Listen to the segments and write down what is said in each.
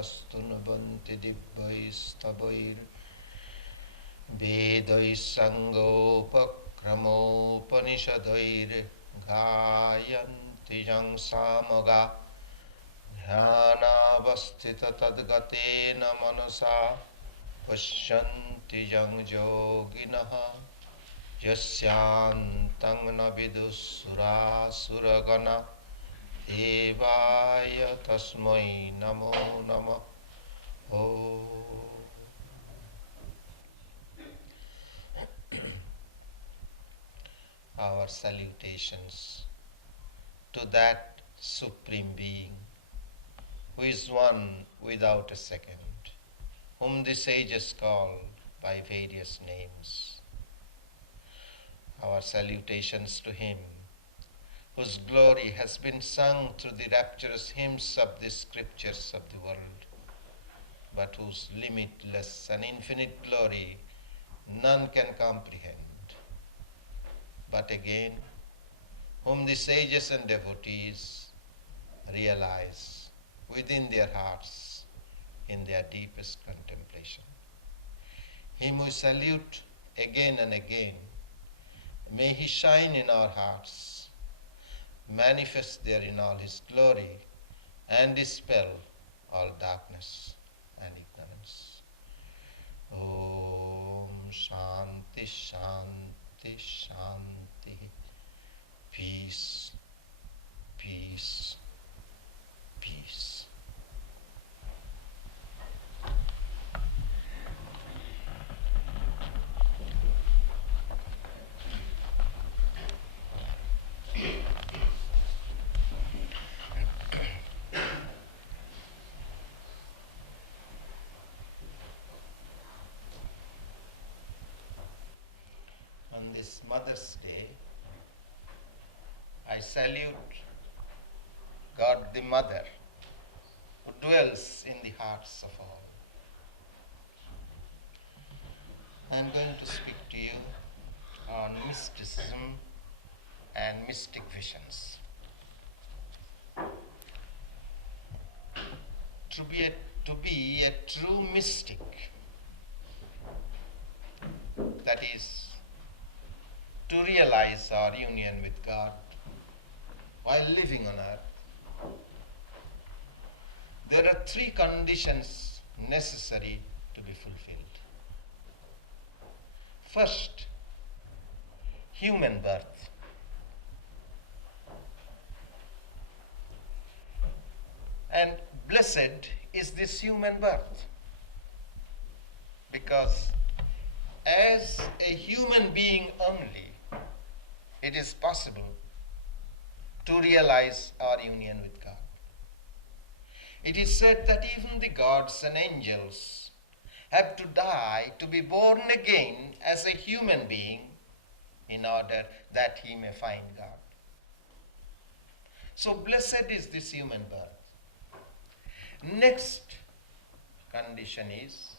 Tastun Dibbais Vedais Sangopakramopanishadair Gayanti Jang Samaga Dhyanavasthita Tadgatena Manasa Pashyanti Jang Yoginaha Yasyantang Navidusura Suragana Devaya Tasmai Namo Nama Om. Our salutations to that Supreme Being who is one without a second, whom the sages call by various names. Our salutations to Him whose glory has been sung through the rapturous hymns of the scriptures of the world, but whose limitless and infinite glory none can comprehend. But again, whom the sages and devotees realize within their hearts in their deepest contemplation. Him we salute again and again. May He shine in our hearts, manifest therein all His glory, and dispel all darkness and ignorance. Om Shanti Shanti Shanti. Peace, peace, peace. On this Mother's Day, I salute God the Mother who dwells in the hearts of all. I am going to speak to you on mysticism and mystic visions. To be a true mystic, that is, to realize our union with God while living on earth, there are three conditions necessary to be fulfilled. First, human birth. And blessed is this human birth, because as a human being only, it is possible to realize our union with God. It is said that even the gods and angels have to die to be born again as a human being in order that he may find God. So blessed is this human birth. Next condition is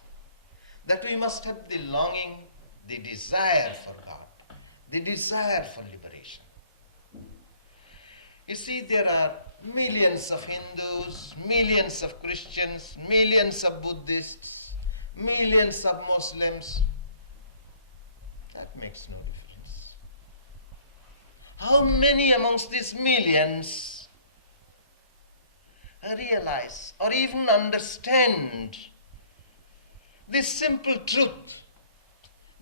that we must have the longing, the desire for God, the desire for liberation. You see, there are millions of Hindus, millions of Christians, millions of Buddhists, millions of Muslims. That makes no difference. How many amongst these millions realize or even understand this simple truth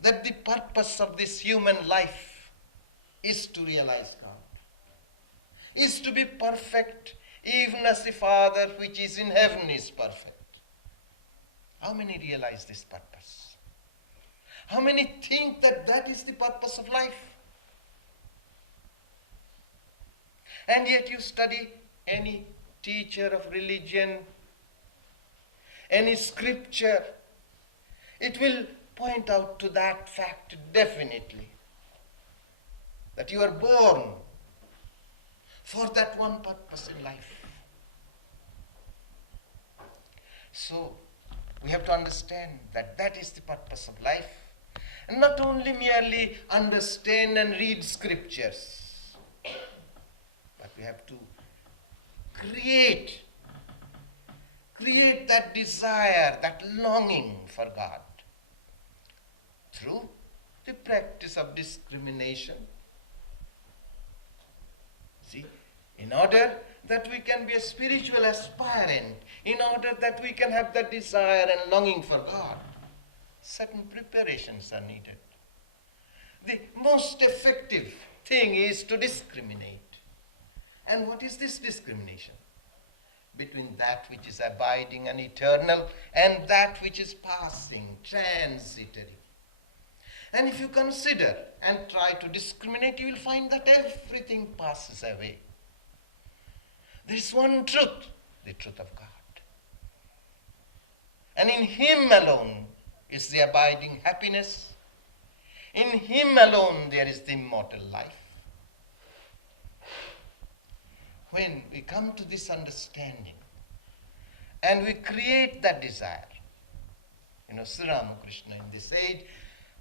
that the purpose of this human life is to realize God, is to be perfect, even as the Father which is in heaven is perfect? How many realize this purpose? How many think that that is the purpose of life? And yet you study any teacher of religion, any scripture, it will point out to that fact definitely, that you are born for that one purpose in life. So we have to understand that that is the purpose of life, and not only merely understand and read scriptures, but we have to create create that desire, that longing for God through the practice of discrimination. See, in order that we can be a spiritual aspirant, in order that we can have that desire and longing for God, certain preparations are needed. The most effective thing is to discriminate. And what is this discrimination? Between that which is abiding and eternal and that which is passing, transitory. And if you consider and try to discriminate, you will find that everything passes away. There is one truth, the truth of God. And in Him alone is the abiding happiness. In Him alone there is the immortal life. When we come to this understanding and we create that desire, Sri Ramakrishna in this age,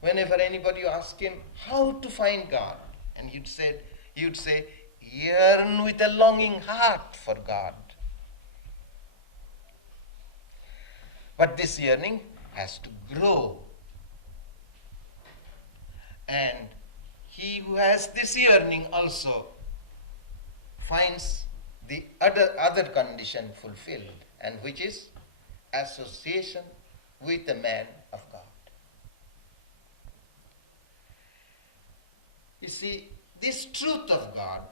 whenever anybody asked him how to find God, and he would say, yearn with a longing heart for God. But this yearning has to grow. And he who has this yearning also finds the other condition fulfilled, and which is association with the man of God. You see, this truth of God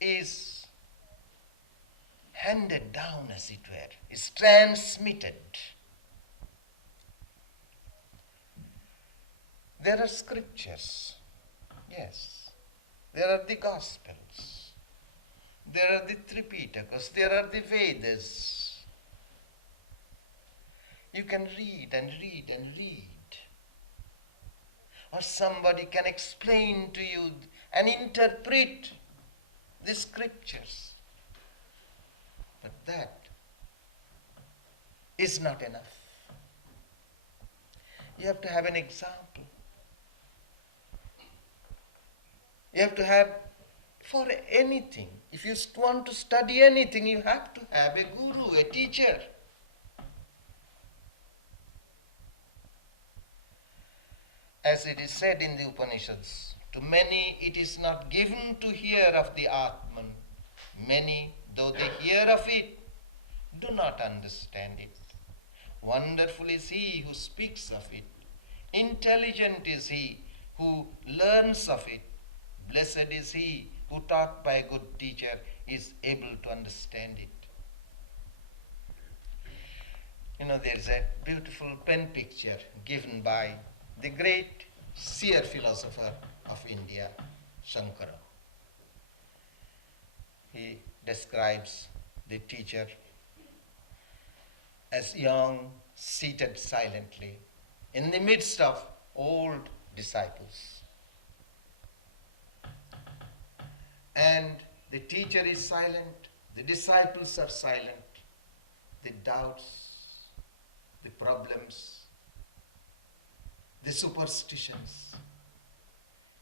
is handed down, as it were, is transmitted. There are scriptures, yes. There are the Gospels. There are the Tripitakas. There are the Vedas. You can read and read and read. Or somebody can explain to you and interpret the scriptures. But that is not enough. You have to have an example. You have to have, for anything, if you want to study anything, you have to have a guru, a teacher. As it is said in the Upanishads, to many it is not given to hear of the Atman. Many, though they hear of it, do not understand it. Wonderful is he who speaks of it. Intelligent is he who learns of it. Blessed is he who, taught by a good teacher, is able to understand it. There is a beautiful pen picture given by the great seer philosopher of India, Shankara. He describes the teacher as young, seated silently in the midst of old disciples. And the teacher is silent, the disciples are silent, the doubts, the problems, the superstitions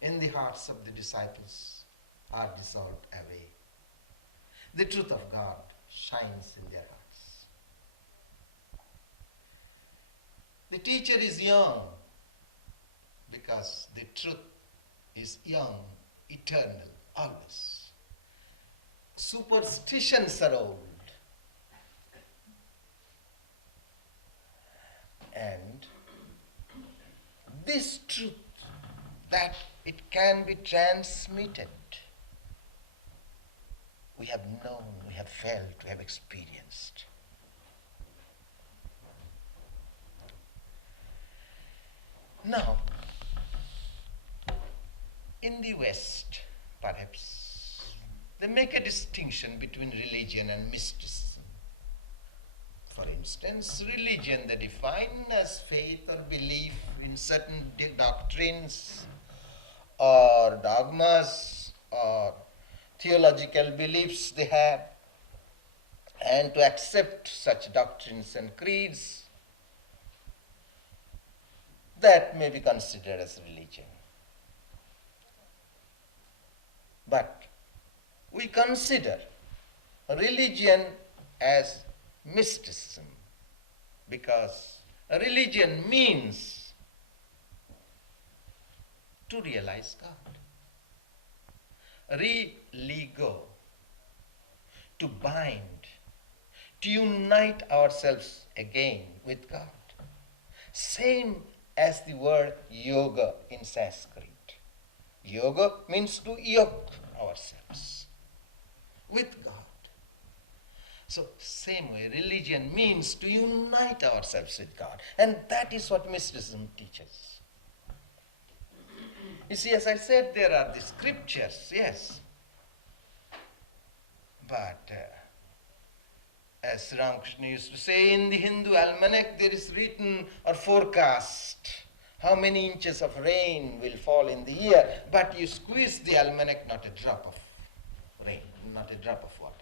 in the hearts of the disciples are dissolved away. The truth of God shines in their hearts. The teacher is young because the truth is young, eternal, always. Superstitions are old. And this truth, that it can be transmitted, we have known, we have felt, we have experienced. Now, in the West, perhaps, they make a distinction between religion and mysticism. For instance, religion they define as faith or belief in certain doctrines or dogmas or theological beliefs they have, and to accept such doctrines and creeds, that may be considered as religion. But we consider religion as mysticism, because religion means to realize God. Religo, to bind, to unite ourselves again with God. Same as the word yoga in Sanskrit. Yoga means to yoke ourselves with God. So, same way, religion means to unite ourselves with God. And that is what mysticism teaches. You see, as I said, there are the scriptures, yes. But as Sri Ramakrishna used to say, in the Hindu almanac there is written or forecast how many inches of rain will fall in the year, but you squeeze the almanac, not a drop of rain, not a drop of water.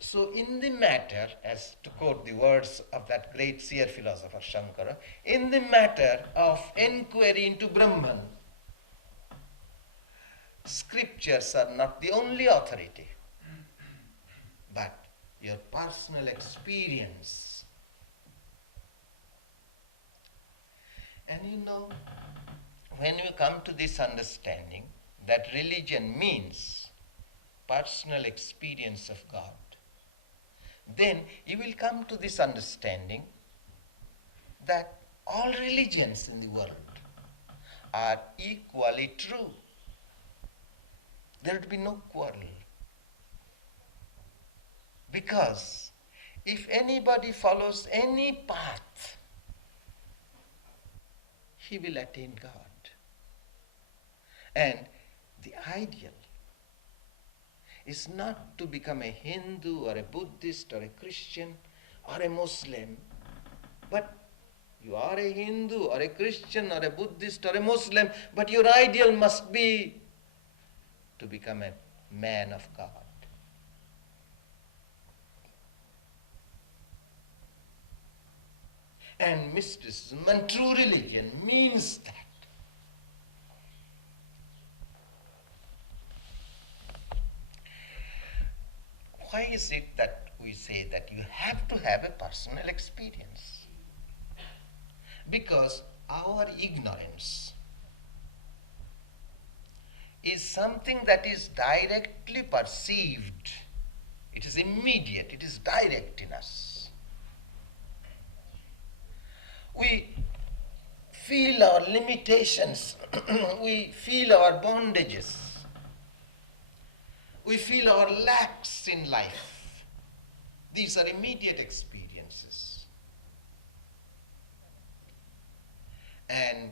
So in the matter, as to quote the words of that great seer philosopher Shankara, in the matter of enquiry into Brahman, scriptures are not the only authority, but your personal experience. And you know, when you come to this understanding that religion means personal experience of God, then you will come to this understanding that all religions in the world are equally true. There would be no quarrel. Because if anybody follows any path, he will attain God. And the ideal is not to become a Hindu or a Buddhist or a Christian or a Muslim, but you are a Hindu or a Christian or a Buddhist or a Muslim, but your ideal must be to become a man of God. And mysticism and true religion means that. Why is it that we say that you have to have a personal experience? Because our ignorance is something that is directly perceived. It is immediate, it is direct in us. We feel our limitations, we feel our bondages, we feel our lacks in life. These are immediate experiences. And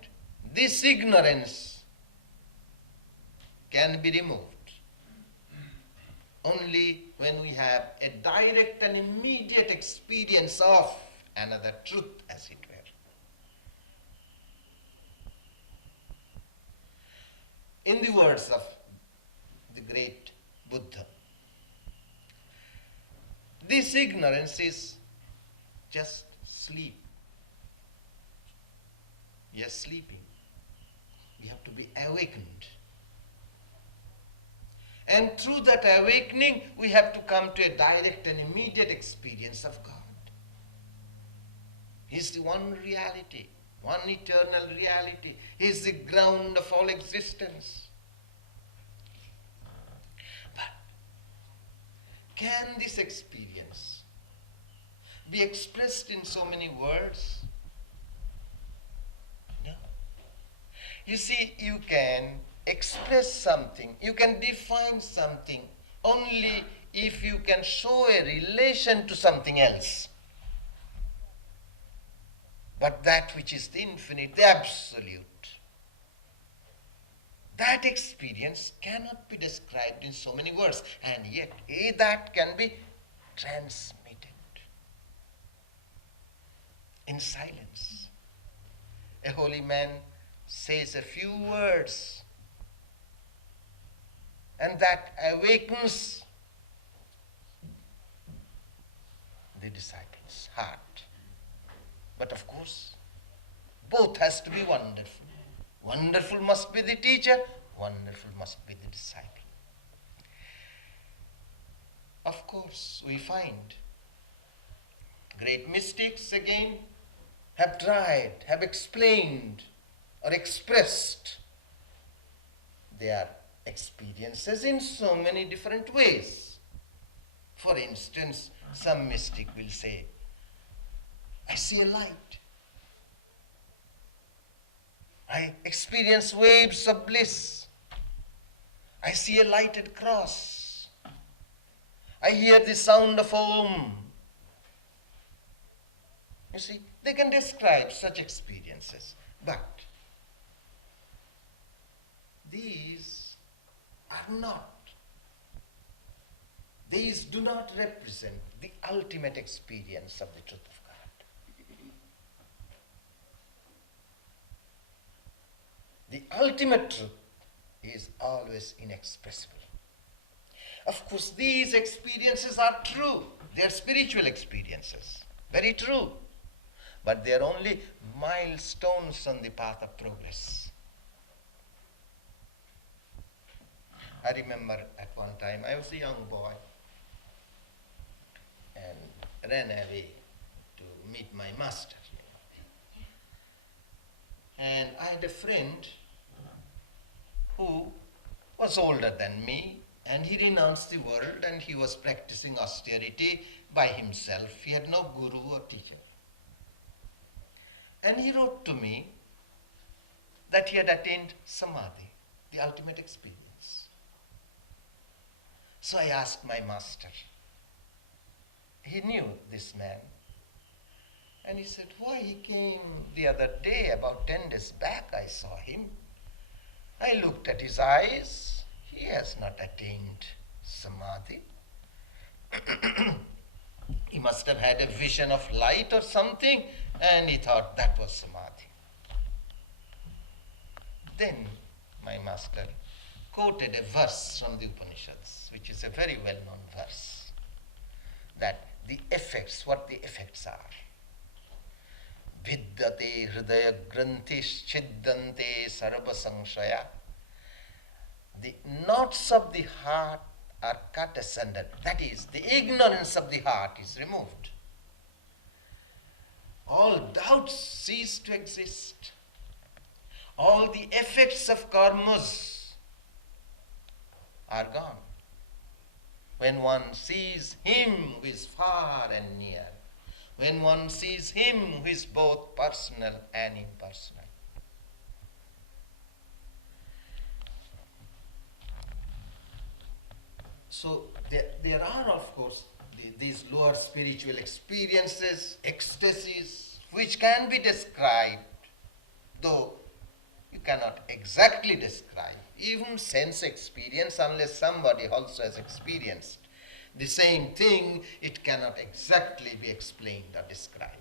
this ignorance can be removed only when we have a direct and immediate experience of another truth, as it were. In the words of the great Buddha, this ignorance is just sleep. We are sleeping. We have to be awakened. And through that awakening, we have to come to a direct and immediate experience of God. He is the one reality, one eternal reality. He is the ground of all existence. But can this experience be expressed in so many words? No. You see, you can express something, you can define something only if you can show a relation to something else. But that which is the infinite, the absolute, that experience cannot be described in so many words, and yet that can be transmitted in silence. A holy man says a few words, and that awakens the disciple's heart. But of course, both has to be wonderful. Wonderful must be the teacher, wonderful must be the disciple. Of course, we find great mystics again have tried, have explained or expressed their experiences in so many different ways. For instance, some mystic will say, I see a light. I experience waves of bliss. I see a lighted cross. I hear the sound of Om. You see, they can describe such experiences, but these do not represent the ultimate experience of the truth of God. The ultimate truth is always inexpressible. Of course, these experiences are true. They are spiritual experiences. Very true. But they are only milestones on the path of progress. I remember at one time I was a young boy and ran away to meet my master. And I had a friend who was older than me, and he renounced the world and he was practicing austerity by himself. He had no guru or teacher. And he wrote to me that he had attained samadhi, the ultimate experience. So I asked my master. He knew this man. And he said, why, he came the other day, about 10 days back, I saw him. I looked at his eyes. He has not attained samadhi. He must have had a vision of light or something, and he thought that was samadhi. Then my master quoted a verse from the Upanishads, which is a very well-known verse, that the effects, what the effects are. Vidyate hridaya granthis chiddante sarva samshaya. The knots of the heart are cut asunder. That is, the ignorance of the heart is removed. All doubts cease to exist. All the effects of karmas are gone. When one sees him who is far and near, when one sees him who is both personal and impersonal. So there are, of course, these lower spiritual experiences, ecstasies, which can be described, though you cannot exactly describe. Even sense experience, unless somebody also has experienced the same thing, it cannot exactly be explained or described.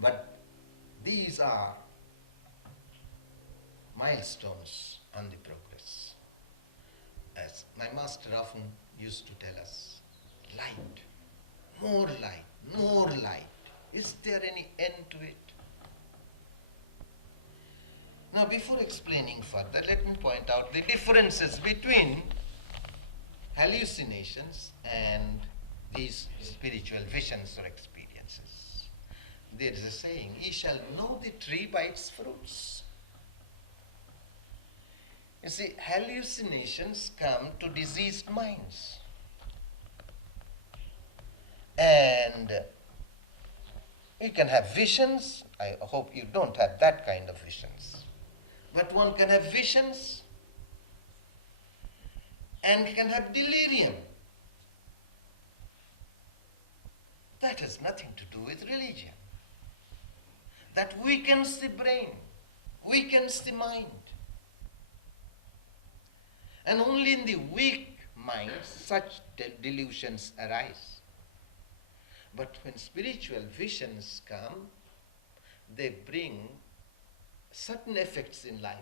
But these are milestones on the progress. As my master often used to tell us, light, more light, more light. Is there any end to it? Now, before explaining further, let me point out the differences between hallucinations and these spiritual visions or experiences. There is a saying, ye shall know the tree by its fruits. You see, hallucinations come to diseased minds. And you can have visions. I hope you don't have that kind of visions. But one can have visions and can have delirium. That has nothing to do with religion. That weakens the brain, weakens the mind. And only in the weak mind such delusions arise. But when spiritual visions come, they bring certain effects in life.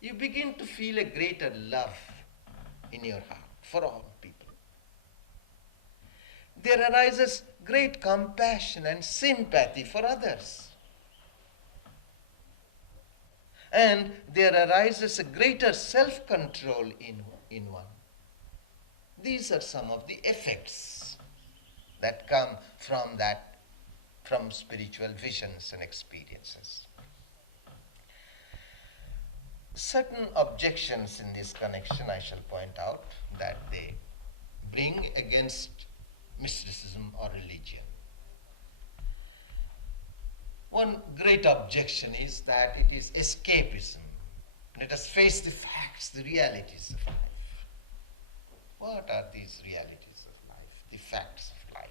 You begin to feel a greater love in your heart for all people. There arises great compassion and sympathy for others. And there arises a greater self-control in one. These are some of the effects that come from spiritual visions and experiences. Certain objections in this connection I shall point out that they bring against mysticism or religion. One great objection is that it is escapism. Let us face the facts, the realities of life. What are these realities of life, the facts of life?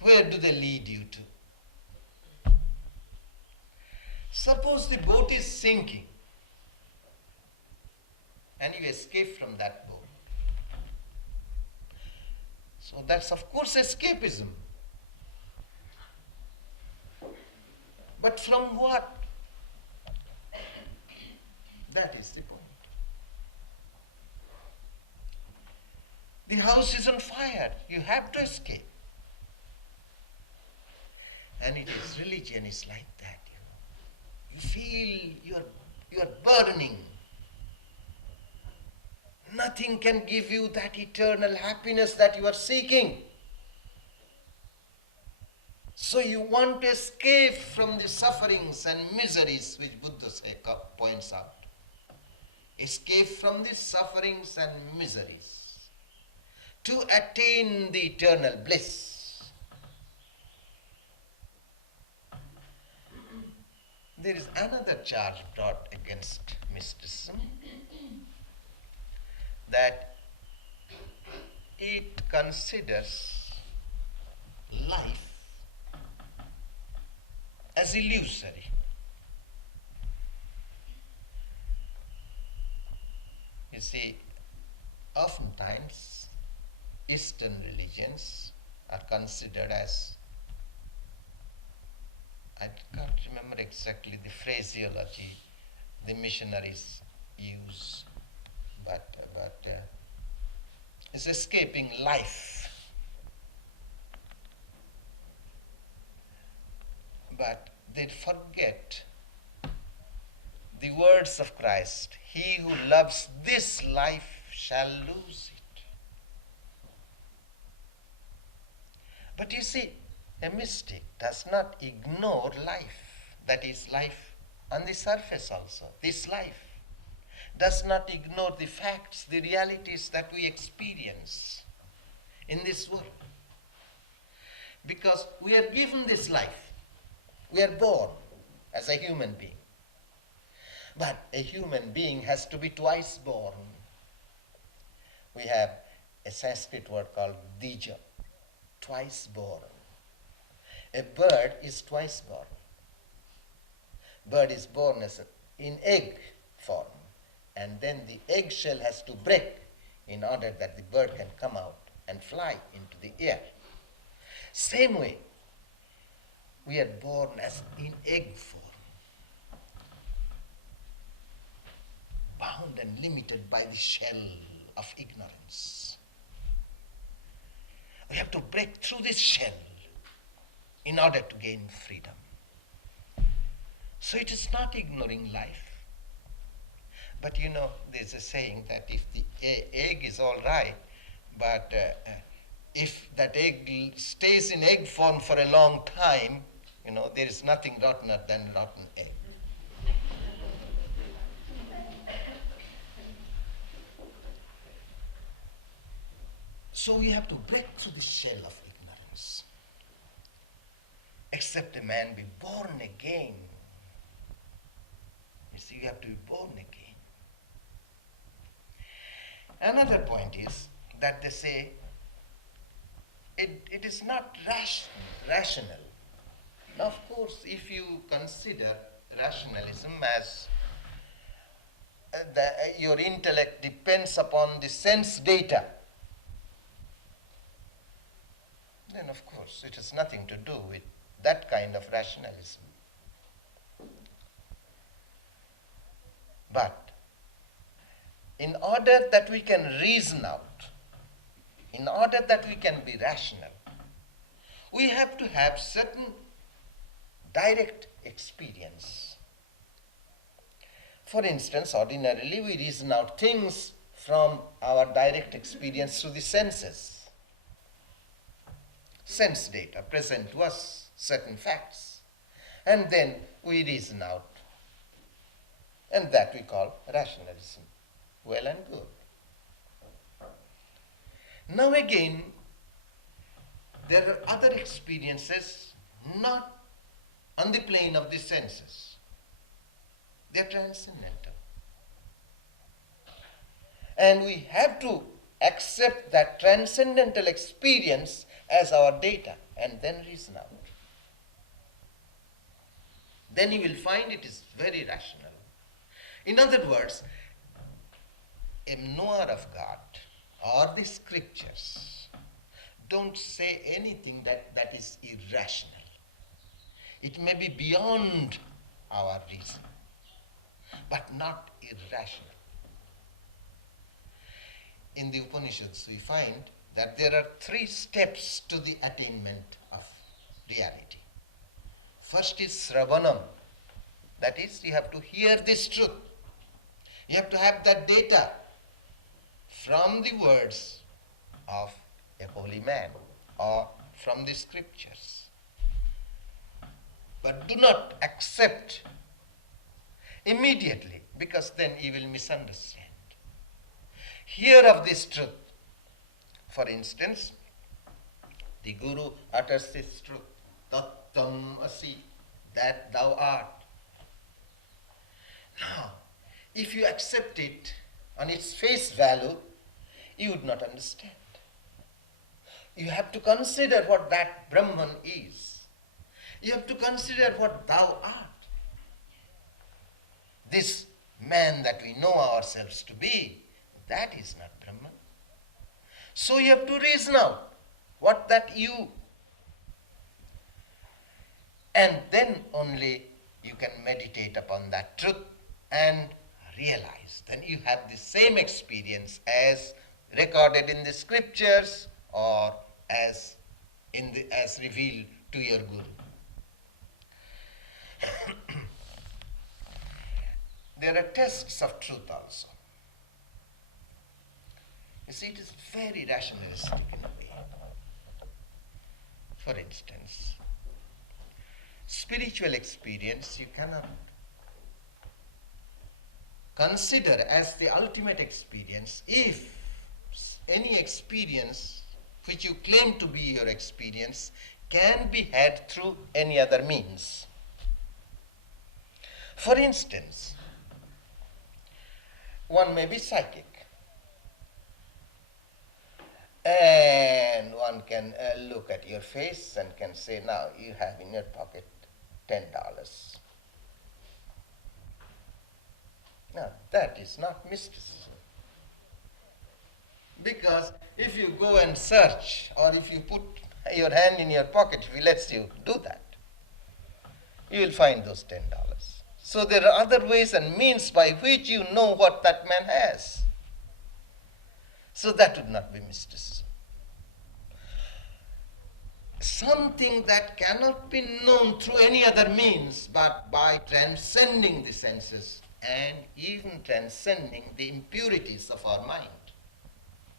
Where do they lead you to? Suppose the boat is sinking and you escape from that boat. So that's of course escapism. But from what? That is the point. The house is on fire. You have to escape. And it is, religion is like that. You feel you are burning. Nothing can give you that eternal happiness that you are seeking. So you want to escape from the sufferings and miseries which Buddha points out. Escape from the sufferings and miseries to attain the eternal bliss. There is another charge brought against mysticism, that it considers life as illusory. You see, oftentimes Eastern religions are considered as, I can't remember exactly the phraseology the missionaries use, but it's escaping life. But they forget the words of Christ, "He who loves this life shall lose it." But you see, a mystic does not ignore life, that is life on the surface also. This life does not ignore the facts, the realities that we experience in this world. Because we are given this life. We are born as a human being. But a human being has to be twice born. We have a Sanskrit word called dija, twice born. A bird is twice born. Bird is born in egg form, and then the eggshell has to break in order that the bird can come out and fly into the air. Same way, we are born as in egg form, bound and limited by the shell of ignorance. We have to break through this shell in order to gain freedom. So it is not ignoring life. But you know, there's a saying that if the egg is all right, but if that egg stays in egg form for a long time, you know, there is nothing rottener than rotten egg. So we have to break through the shell of ignorance. Except a man be born again. You see, you have to be born again. Another point is that they say it is not rational. Now, of course, if you consider rationalism as your intellect depends upon the sense data, then of course it has nothing to do with that kind of rationalism. But in order that we can reason out, in order that we can be rational, we have to have certain direct experience. For instance, ordinarily we reason out things from our direct experience through the senses. Sense data present to us certain facts, and then we reason out, and that we call rationalism. Well and good. Now again, there are other experiences not on the plane of the senses. They are transcendental. And we have to accept that transcendental experience as our data and then reason out. Then you will find it is very rational. In other words, a knower of God or the scriptures don't say anything that is irrational. It may be beyond our reason, but not irrational. In the Upanishads, we find that there are 3 steps to the attainment of reality. First is Sravanam. That is, you have to hear this truth. You have to have that data from the words of a holy man or from the scriptures. But do not accept immediately, because then you will misunderstand. Hear of this truth. For instance, the Guru utters this truth, Tattam Asi, that thou art. Now, if you accept it on its face value, you would not understand. You have to consider what that Brahman is. You have to consider what thou art. This man that we know ourselves to be, that is not Brahman. So you have to reason out what that you. And then only you can meditate upon that truth and realize. Then you have the same experience as recorded in the scriptures or as revealed to your Guru. There are tests of truth also. You see, it is very rationalistic in a way. For instance, spiritual experience you cannot consider as the ultimate experience if any experience which you claim to be your experience can be had through any other means. For instance, one may be psychic, and one can look at your face and can say, now you have in your pocket $10. Now, that is not mysticism. Because if you go and search, or if you put your hand in your pocket, if he lets you do that, you will find those $10. So there are other ways and means by which you know what that man has. So that would not be mysticism. Something that cannot be known through any other means but by transcending the senses and even transcending the impurities of our mind.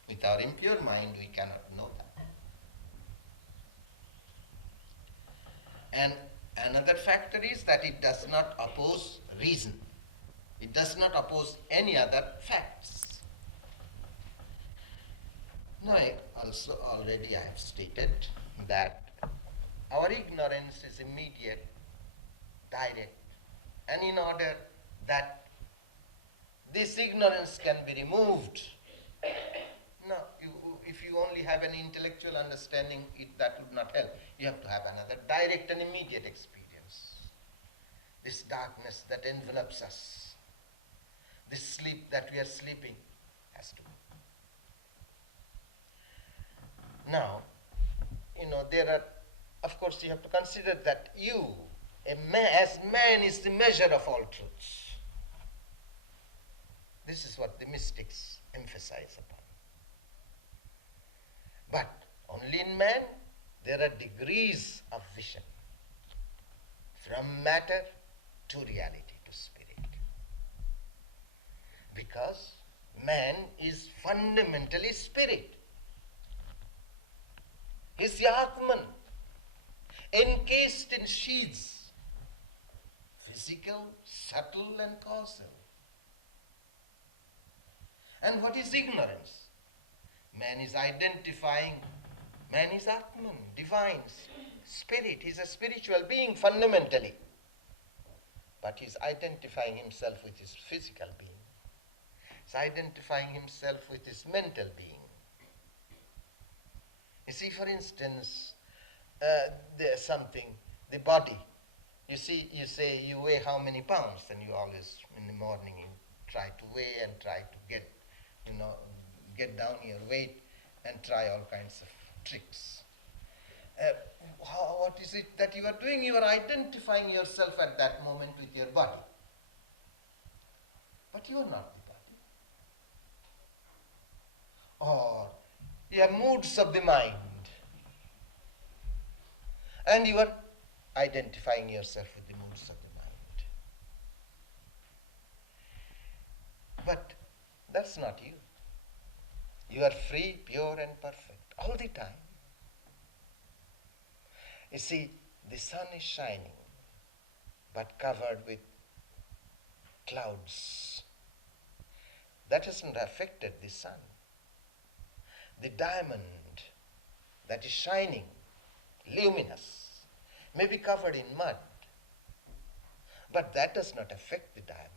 With our impure mind, we cannot know that. And another factor is that it does not oppose reason. It does not oppose any other facts. Now, also already I have stated that our ignorance is immediate, direct, and in order that this ignorance can be removed, now, if you only have an intellectual understanding, that would not help. You have to have another direct and immediate experience. This darkness that envelops us, this sleep that we are sleeping, has to go. Now, there are, of course, you have to consider that you, as man, is the measure of all truths. This is what the mystics emphasize upon. But only in man there are degrees of vision. from matter to reality, to spirit. Because man is fundamentally spirit. He's the Atman, encased in sheaths, physical, subtle and causal. And what is ignorance? Man is identifying, man is Atman, divine, spirit. He's a spiritual being fundamentally. But he's identifying himself with his physical being. He's identifying himself with his mental being. You see, for instance, there's something, the body. You see, you say you weigh how many pounds, and you always, in the morning, you try to weigh and try to get down your weight and try all kinds of tricks. What is it that you are doing? You are identifying yourself at that moment with your body. But you are not the body. Or you have moods of the mind. And you are identifying yourself with the moods of the mind. But that's not you. You are free, pure and perfect all the time. You see, the sun is shining, but covered with clouds. That hasn't affected the sun. The diamond that is shining, luminous, may be covered in mud, but that does not affect the diamond.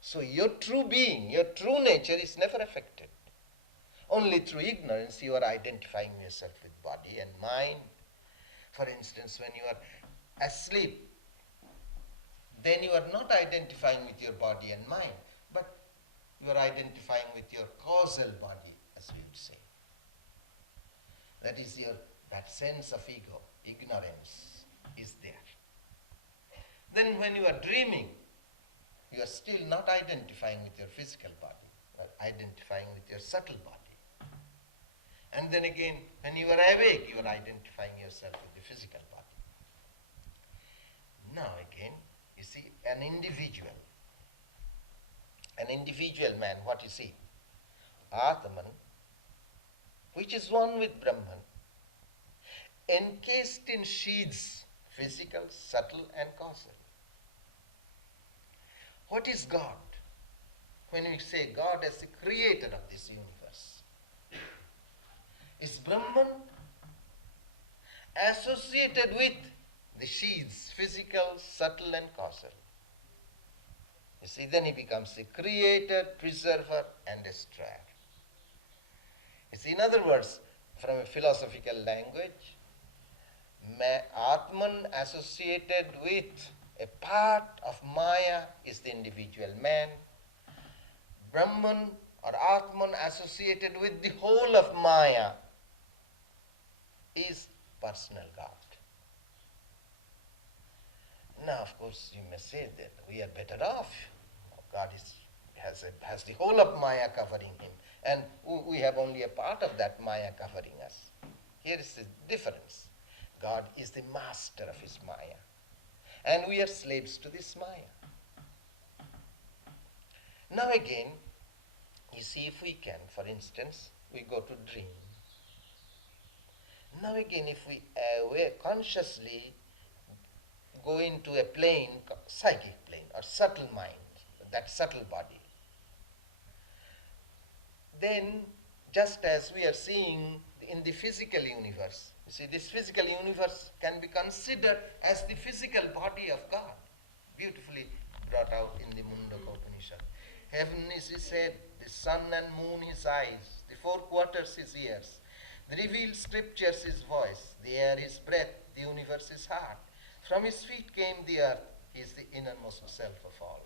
So your true being, your true nature is never affected. Only through ignorance you are identifying yourself with body and mind. For instance, when you are asleep, then you are not identifying with your body and mind, but you are identifying with your causal body, as we would say. That is that sense of ego, ignorance is there. Then when you are dreaming, you are still not identifying with your physical body, you are identifying with your subtle body. And then again, when you are awake, you are identifying yourself with the physical body. Now again, you see, an individual man, what is he? Atman, which is one with Brahman, encased in sheaths, physical, subtle and causal. What is God? When we say God as the creator of this universe, is Brahman associated with the sheaths, physical, subtle and causal. You see, then he becomes the creator, preserver and destroyer. You see, in other words, from a philosophical language, Atman associated with a part of Maya is the individual man. Brahman or Atman associated with the whole of Maya is personal God. Now, of course, you may say that we are better off. God has the whole of Maya covering him, and we have only a part of that Maya covering us. Here is the difference. God is the master of his Maya, and we are slaves to this Maya. Now again, you see, if we can, for instance, we go to dream. Now again, if we consciously go into a plane, psychic plane or subtle mind, that subtle body, then just as we are seeing in the physical universe, you see, this physical universe can be considered as the physical body of God, beautifully brought out in the Mundaka Upanishad. Heaven is his head, the sun and moon his eyes, the four quarters his ears, the revealed scriptures his voice, the air his breath, the universe his heart. From his feet came the earth, he is the innermost self of all.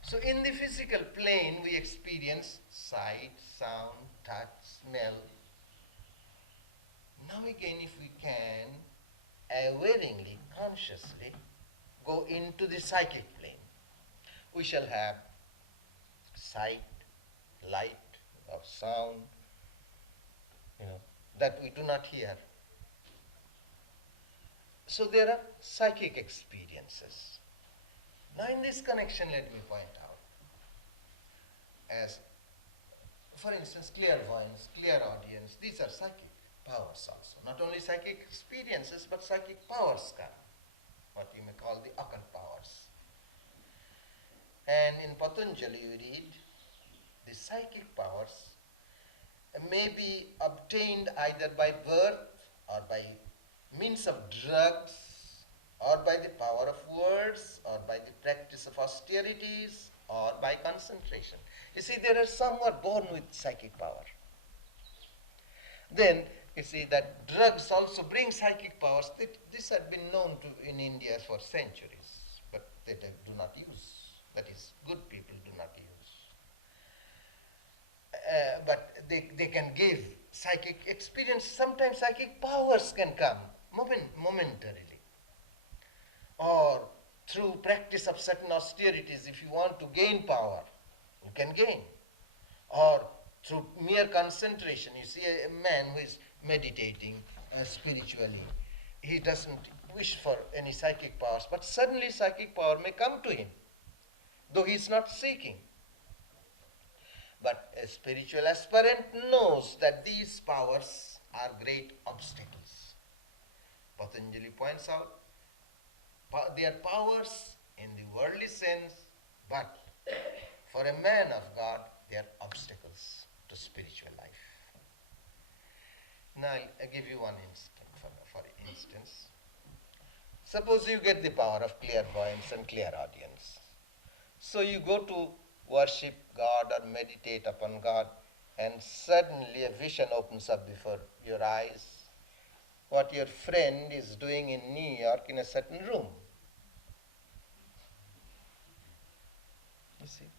So in the physical plane we experience sight, sound, touch, smell. Now again, if we can awareingly, consciously go into the psychic plane, we shall have sight, light, or sound, that we do not hear. So there are psychic experiences. Now in this connection, let me point out, as for instance, clairvoyance, clairaudience, these are psychic powers also. Not only psychic experiences, but psychic powers come, what you may call the occult powers. And in Patanjali you read, the psychic powers may be obtained either by birth or by means of drugs or by the power of words or by the practice of austerities or by concentration. You see, there are some who are born with psychic power. Then you see that drugs also bring psychic powers. This had been known in India for centuries, but they do not use. That is, good people do not use. But they can give psychic experience. Sometimes psychic powers can come momentarily. Or through practice of certain austerities, if you want to gain power, you can gain. Or through mere concentration. You see a man who is meditating spiritually, he doesn't wish for any psychic powers, but suddenly psychic power may come to him, though he is not seeking. But a spiritual aspirant knows that these powers are great obstacles. Patanjali points out they are powers in the worldly sense, but for a man of God, they are obstacles to spiritual life. Now, I'll give you one instance. For instance, suppose you get the power of clairvoyance and clairaudience. So you go to worship God or meditate upon God, and suddenly a vision opens up before your eyes, what your friend is doing in New York in a certain room. You see?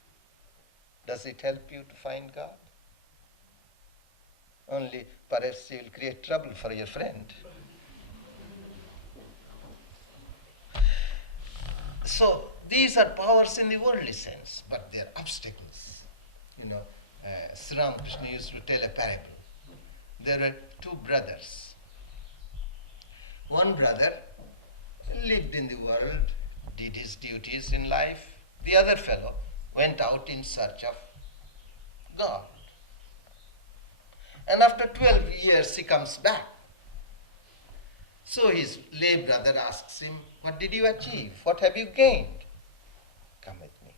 Does it help you to find God? Only perhaps you will create trouble for your friend. So these are powers in the worldly sense, but they are obstacles. You know, Sri Ramakrishna used to tell a parable. There were two brothers. One brother lived in the world, did his duties in life. The other fellow went out in search of God. And after 12 years he comes back. So his lay brother asks him, what did you achieve? What have you gained? Come with me.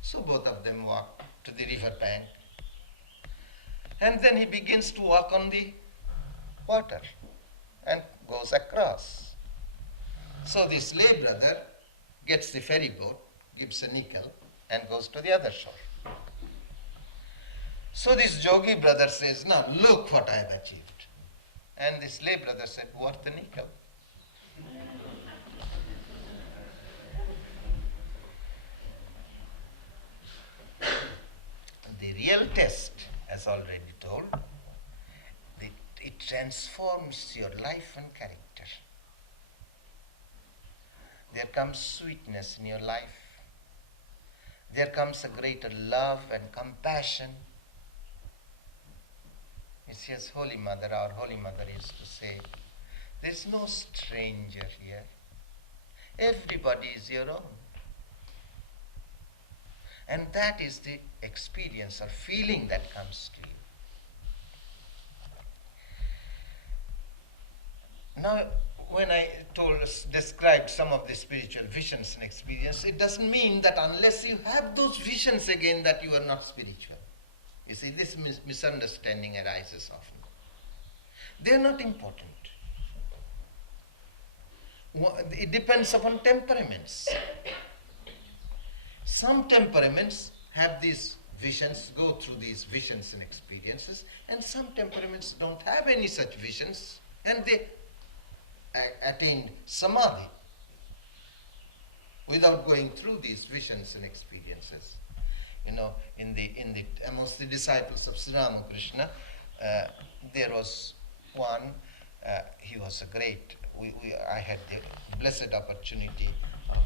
So both of them walk to the river bank. And then he begins to walk on the water and goes across. So this lay brother gets the ferry boat, gives a nickel, and goes to the other shore. So this yogi brother says, now look what I have achieved. And this lay brother said, worth the nickel. The real test, as already told, it transforms your life and character. There comes sweetness in your life. There comes a greater love and compassion. You see, as Holy Mother, our Holy Mother used to say, there is no stranger here. Everybody is your own. And that is the experience or feeling that comes to you. Now, when I described some of the spiritual visions and experience, it doesn't mean that unless you have those visions again that you are not spiritual. You see, this misunderstanding arises often. They are not important. It depends upon temperaments. Some temperaments have these visions, go through these visions and experiences, and some temperaments don't have any such visions, and they attained samadhi without going through these visions and experiences. You know, amongst the disciples of Sri Ramakrishna, there was one. He was a great. I had the blessed opportunity of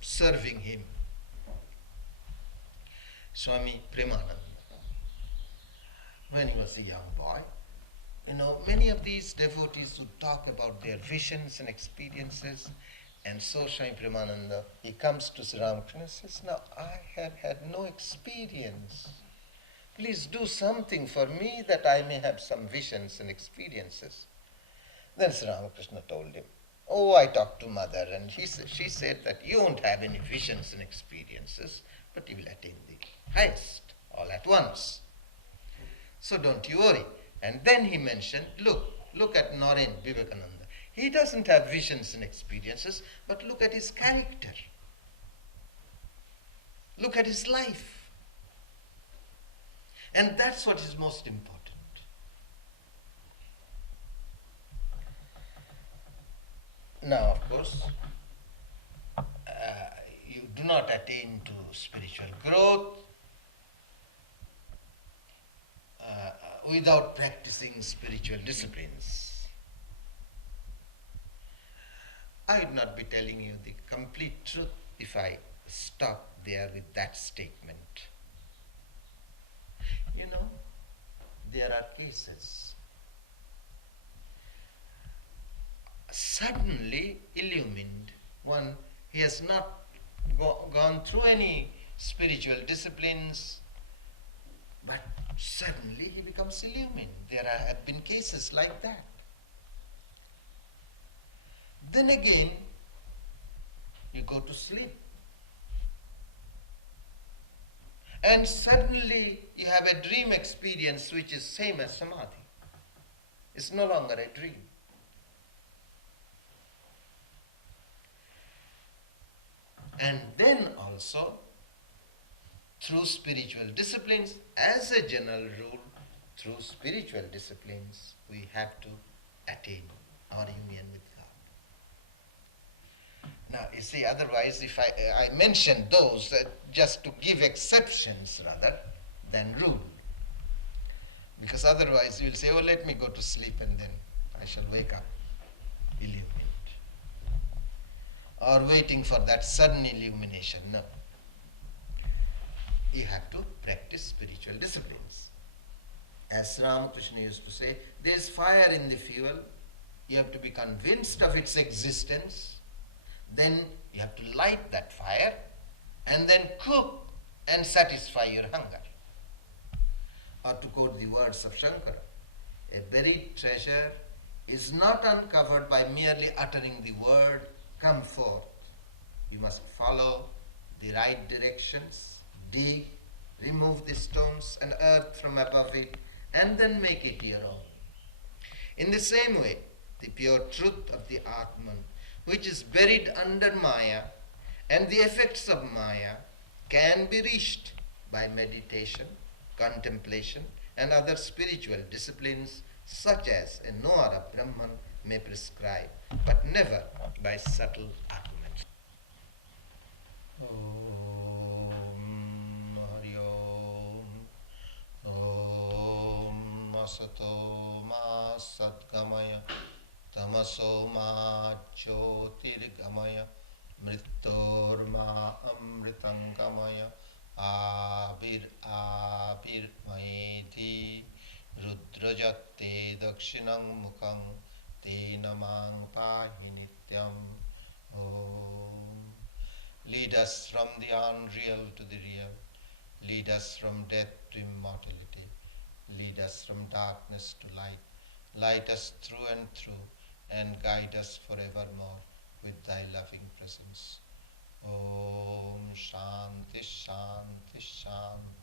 serving him. Swami Brahmananda. When he was a young boy, Many of these devotees who talk about their visions and experiences, and so Swami Brahmananda, he comes to Sri Ramakrishna and says, now I have had no experience. Please do something for me that I may have some visions and experiences. Then Sri Ramakrishna told him, oh, I talked to mother, and she said that you won't have any visions and experiences, but you will attain the highest all at once. So don't you worry. And then he mentioned, look at Naren Vivekananda. He doesn't have visions and experiences, but look at his character. Look at his life. And that's what is most important. Now, of course, you do not attain to spiritual growth without practicing spiritual disciplines. I would not be telling you the complete truth if I stop there with that statement. There are cases suddenly illumined. One, he has not gone through any spiritual disciplines, but suddenly he becomes illumined. There have been cases like that. Then again, you go to sleep, and suddenly you have a dream experience which is same as samadhi. It's no longer a dream. And then also, through spiritual disciplines, as a general rule, through spiritual disciplines, we have to attain our union with God. Now, you see, otherwise, if I mention those just to give exceptions rather than rule, because otherwise you will say, oh, let me go to sleep and then I shall wake up illumined. Or waiting for that sudden illumination. No. You have to practice spiritual disciplines. As Ramakrishna used to say, there is fire in the fuel. You have to be convinced of its existence. Then you have to light that fire and then cook and satisfy your hunger. Or to quote the words of Shankara, a buried treasure is not uncovered by merely uttering the word, come forth. You must follow the right directions, dig, remove the stones and earth from above it, and then make it your own. In the same way, the pure truth of the Atman, which is buried under Maya, and the effects of Maya, can be reached by meditation, contemplation, and other spiritual disciplines such as a knower of Brahman may prescribe, but never by subtle arguments. Om Hari Om. Om Asato Ma Satgamaya Tamaso Ma Jyotirgamaya Mrittor Ma Amritangamaya Abir Maedhi Rudrajatte Dakshinang Mukhang Te Namang Pahi Nityam. Om. Lead us from the unreal to the real. Lead us from death to immortality. Lead us from darkness to light. Light us through and through, and guide us forevermore with thy loving presence. Om Shanti Shanti Shanti.